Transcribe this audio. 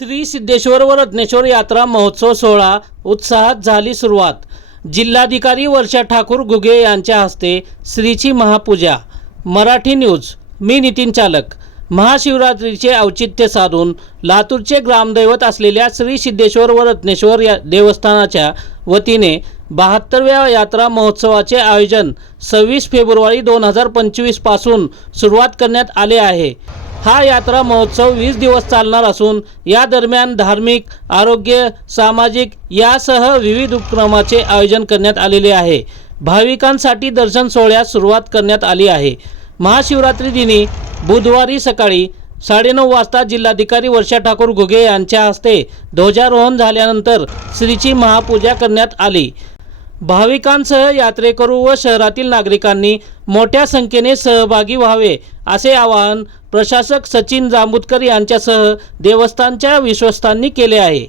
श्री सिद्धेश्वर व रत्नेश्वर यात्रा महोत्सव सोहळा उत्साहात झाली सुरुवात। जिल्हाधिकारी वर्षा ठाकूर घुगे यांच्या हस्ते श्रीची महापूजा। मराठी न्यूज, मी नितीन चालक। महाशिवरात्रीचे औचित्य साधून लातूरचे ग्रामदैवत असलेल्या श्री सिद्धेश्वर व रत्नेश्वर देवस्थानाच्या वतीने 72व्या यात्रा महोत्सवाचे आयोजन 26 फेब्रुवारी 2025 पासून सुरुवात करण्यात आले आहे। हा यात्रा महोत्सव 20 दिवस चालणार असून या दरम्यान धार्मिक, आरोग्य, सामाजिक यासह विविध उपक्रमाचे आयोजन करण्यात आलेले आहे। भाविकांसाठी दर्शन सोहळ्यास सुरुवात करण्यात आली आहे। महाशिवरात्री दिनी बुधवारी सकाळी 9:30 वाजता जिल्हाधिकारी वर्षा ठाकूर घुगे यांच्या हस्ते ध्वजारोहण झाल्यानंतर श्रीची महापूजा करण्यात आली। भाविकांसह यात्रेकरू व शहरातील नागरिकांनी मोठ्या संख्येने सहभागी व्हावे असे आवाहन प्रशासक सचिन जांबुतकर यांच्यासह देवस्थानच्या विश्वस्तांनी केले आहे।